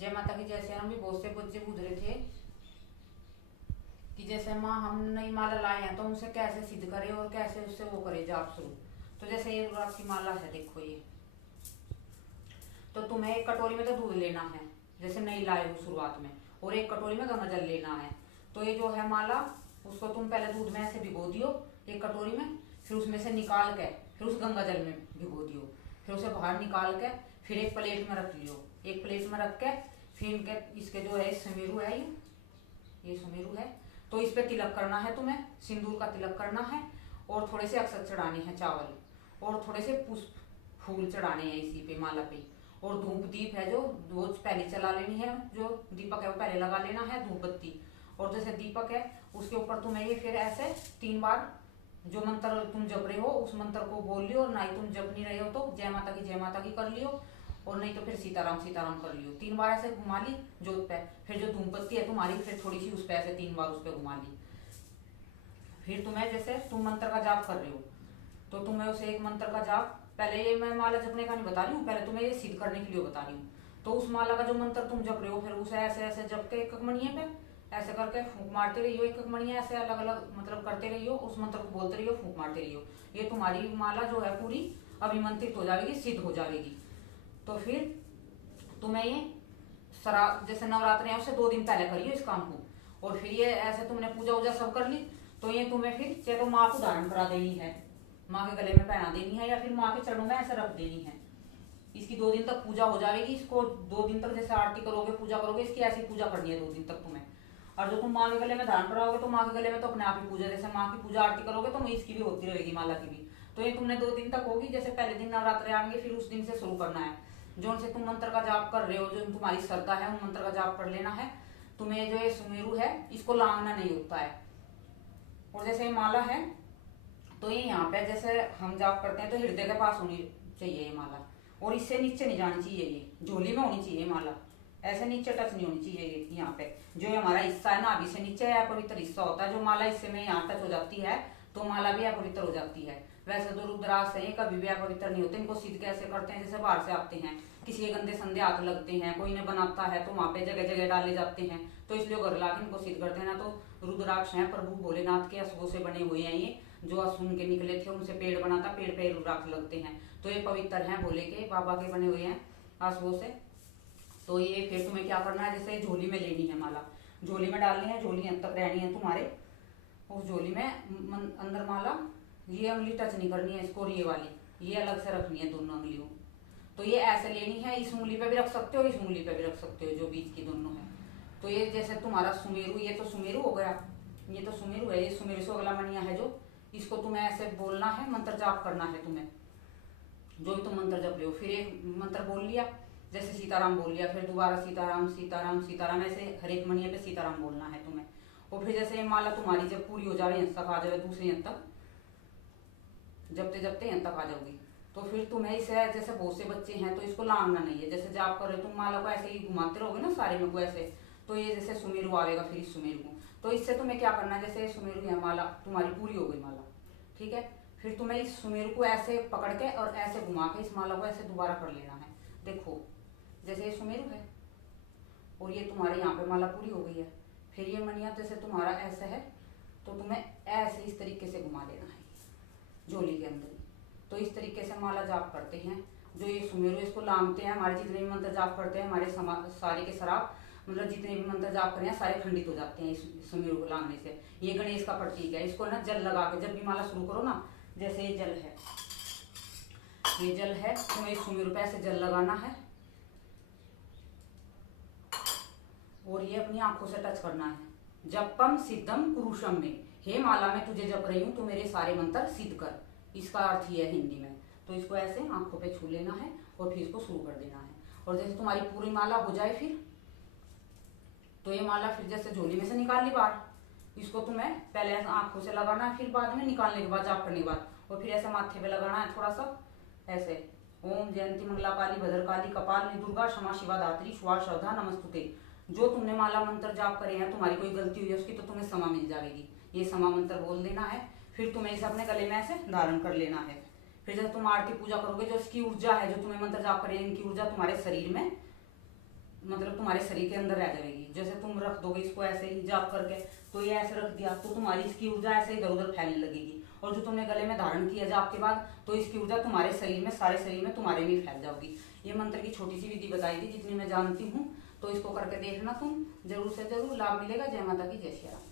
जय माता की। जैसे हम भी बहुत से बच्चे पूछ रहे थे कि जैसे माँ हम नई माला लाए हैं तो उनसे कैसे सिद्ध करें और कैसे उससे वो करें जाप शुरू। तो जैसे ये रुद्राक्ष की माला है, देखो ये, तो तुम्हें एक कटोरी में तो दूध लेना है जैसे नई लाए हो शुरुआत में, और एक कटोरी में गंगा जल लेना है। तो ये जो है माला, उसको तुम पहले दूध में ऐसे भिगो दियो एक कटोरी में, फिर उसमें से निकाल के फिर उस गंगा जल में भिगो दियो, फिर उसे बाहर निकाल के फिर एक प्लेट में रख लियो। एक प्लेट में रख के फिर इनके इसके जो है सुमेरु है, ये सुमेरु है, तो इस पे तिलक करना है तुम्हें, सिंदूर का तिलक करना है, और थोड़े से अक्षत चढ़ाने हैं चावल, और थोड़े से पुष्प फूल चढ़ाने हैं इसी पे माला पे, और धूप दीप है जो वो पहले चला लेनी है, जो दीपक है वो पहले लगा लेना है, धूप बत्ती। और जैसे दीपक है उसके ऊपर तुम्हें ये फिर ऐसे 3 बार जो मंत्र तुम जप रहे हो उस मंत्र को बोल लियो, और ना ही तुम जप नहीं रहे हो तो जय माता की कर लियो, और नहीं तो फिर सीताराम सीताराम कर लियो। 3 बार ऐसे घुमा ली जोत पे, फिर जो धूप बत्ती है तुम्हारी फिर थोड़ी सी उस पे ऐसे 3 बार उस पे घुमा ली। फिर तुम्हें जैसे तुम मंत्र का जाप कर रहे हो तो तुम्हें उसे एक मंत्र का जाप, पहले ये मैं माला जपने का नहीं बता रही हूँ, पहले तुम्हें ये सिद्ध करने के लिए बता रही हूँ। तो उस माला का जो मंत्र तुम जप रहे हो फिर उसे ऐसे ऐसे जप के एक मणिये पे ऐसे करके फूंक मारते रहियो, एक मणिया ऐसे अलग अलग मतलब करते रहियो, उस मंत्र को बोलते रहियो, फूंक मारते रहियो। ये तुम्हारी माला जो है पूरी अभिमंत्रित हो जाएगी, सिद्ध हो जाएगी। तो फिर तुम्हें ये जैसे नवरात्र है उससे 2 दिन पहले करियो इस काम को, और फिर ये ऐसे तुमने पूजा वूजा सब कर ली तो ये तुम्हें फिर चाहे तो माँ को धारण करा देनी है, माँ के गले में पहना देनी है, या फिर माँ के चरणों में ऐसे रख देनी है। इसकी 2 दिन तक पूजा हो जाएगी। इसको 2 दिन तक जैसे आरती करोगे पूजा करोगे, इसकी ऐसी पूजा करनी है 2 दिन तक तुम्हें। और जो तुम माँ के गले में धारण कराओगे तो माँ के गले में तो अपने आप ही पूजा, जैसे माँ की पूजा आरती करोगे तो इसकी भी होती रहेगी, माला की भी। तो ये तुमने 2 दिन तक होगी। जैसे पहले दिन नवरात्रे आएंगे फिर उस दिन से शुरू करना है, जो उनसे तुम मंत्र का जाप कर रहे हो, जो तुम्हारी श्रद्धा है उन मंत्र का जाप कर लेना है। तुम्हें जो ये सुमेरु है इसको लांगना नहीं होता है। और जैसे ये माला है तो ये यहाँ पे जैसे हम जाप करते हैं तो हृदय के पास होनी चाहिए ये माला, और इससे नीचे नहीं जानी चाहिए, ये झोली में होनी चाहिए माला, ऐसे नीचे टच नहीं होनी चाहिए। ये यहाँ पे जो हमारा हिस्सा है ना अभी से नीचे है पवित्र हिस्सा होता है, जो माला इससे में यहाँ टच हो जाती है तो माला भी अपवित्र हो जाती है। वैसे तो रुद्राक्ष है कभी भी अपवित्र नहीं होते। इनको सिद्ध कैसे करते हैं, जैसे बाहर से आते हैं किसी के गंदे संदे हाथ लगते हैं, कोई ने बनाता है तो वहां पे जगह जगह डाले जाते हैं, तो इसलिए घर ला के इनको सिद्ध करते हैं ना। तो रुद्राक्ष है प्रभु भोलेनाथ के अश्वों से बने हुए हैं, ये जो अश्विन के निकले थे उनसे पेड़ बनाता, पेड़ पे रुद्राक्ष लगते हैं, तो ये पवित्र हैं भोले के बाबा के बने हुए हैं अश्वों से। तो ये फिर तुम्हें क्या करना है, जैसे झोली में लेनी है माला, झोली में डालनी है, झोली अंत तक रहनी है तुम्हारे। उस झोली में अंदर माला, ये उंगली टच नहीं करनी है इसको, ये वाली ये अलग से रखनी है दोनों उंगलियों। तो ये ऐसे लेनी है, इस उंगली पे भी रख सकते हो, इस उंगली पे भी रख सकते हो, जो बीच की दोनों है। तो ये जैसे तुम्हारा सुमेरु, ये तो सुमेरु हो गया, ये तो सुमेरु है, ये सुमेरु से अगला मणिया है जो, इसको तुम्हें ऐसे बोलना है, मंत्र जाप करना है तुम्हें, जो भी तुम मंत्र जप लो। फिर एक मंत्र बोल लिया जैसे सीताराम बोल लिया, फिर दोबारा सीताराम सीताराम सीताराम, ऐसे हर एक मणिये पे सीताराम बोलना है तुम्हें। और फिर जैसे ये माला तुम्हारी जब पूरी हो जाए यहाँ तक आ जाए, दूसरे यहाँ तक जपते जपते यहाँ तक आ जाओगी, तो फिर तुम्हें इसे जैसे बहुत से बच्चे हैं तो इसको लांगना नहीं है। जैसे जाप कर रहे हो तुम माला को ऐसे ही घुमाते रहोगे ना सारे में को ऐसे, तो ये जैसे सुमेरु आएगा फिर इस सुमेरु को, तो इससे तुम्हें क्या करना है, जैसे सुमेरु है माला तुम्हारी पूरी हो गई माला, ठीक है, फिर तुम्हें इस सुमेरु को ऐसे पकड़ के और ऐसे घुमा के इस माला को ऐसे दोबारा कर लेना है। देखो जैसे ये सुमेरु है और ये तुम्हारे यहाँ पे माला पूरी हो गई है, फिर ये मणिया जैसे तुम्हारा ऐसा है तो तुम्हें ऐसे इस तरीके से घुमा लेना है झोली के अंदर। तो इस तरीके से माला जाप करते हैं। जो ये सुमेरु इसको लांगते हैं, हमारे जितने भी मंत्र जाप करते हैं हमारे सारे के शराब मतलब जितने भी मंत्र जाप करें हैं सारे खंडित हो जाते हैं इस सुमेरु को लांगने से। ये गणेश का प्रतीक है, इसको ना जल लगा के जब भी माला शुरू करो ना, जैसे ये जल है, ये जल है, तुम्हें इस सुमेरु पे ऐसे जल लगाना है और ये अपनी आंखों से टच करना है। जपम सिद्धम कुरुषम में, हे माला में तुझे जप रही हूँ, तू मेरे सारे मंत्र सिद्ध कर, इसका अर्थ ये है हिंदी में। तो इसको ऐसे आंखों पे छू लेना है और फिर इसको शुरू कर देना है। और जैसे तुम्हारी पूरी माला हो जाए फिर तो ये माला फिर जैसे झोली में से निकाल ली बाहर, इसको तुम्हें पहले आंखों से लगाना है, फिर बाद में निकालने के बाद जाप करने के बाद, और फिर ऐसे माथे पे लगाना है थोड़ा सा ऐसे, ओम जयंती मंगला काली भद्रकाली कपालिनी दुर्गा क्षमा शिवा धात्री स्वाहा श्रद्धा नमस्तुते। जो तुमने माला मंत्र जाप करे हैं, तुम्हारी कोई गलती हुई है उसकी तो तुम्हें क्षमा मिल जाएगी, ये क्षमा मंत्र बोल देना है। फिर तुम्हें इसे अपने गले में ऐसे धारण कर लेना है। फिर जब तुम आरती पूजा करोगे, जो इसकी ऊर्जा है जो तुम्हें मंत्र जाप करे इनकी ऊर्जा तुम्हारे शरीर में मतलब तुम्हारे शरीर के अंदर रह जाएगी। जैसे तुम रख दोगे इसको ऐसे ही जाप करके, तो ये ऐसे रख दिया तो तुम्हारी इसकी ऊर्जा ऐसे इधर उधर फैलने लगेगी। और जो तुमने गले में धारण किया जाप के बाद, तो इसकी ऊर्जा तुम्हारे शरीर में, सारे शरीर में तुम्हारे में फैल जाओगी। ये मंत्र की छोटी सी विधि बताई थी जितनी मैं जानती हूँ, तो इसको करके देखना तुम, जरूर से जरूर लाभ मिलेगा। जय माता की, जय श्री राम।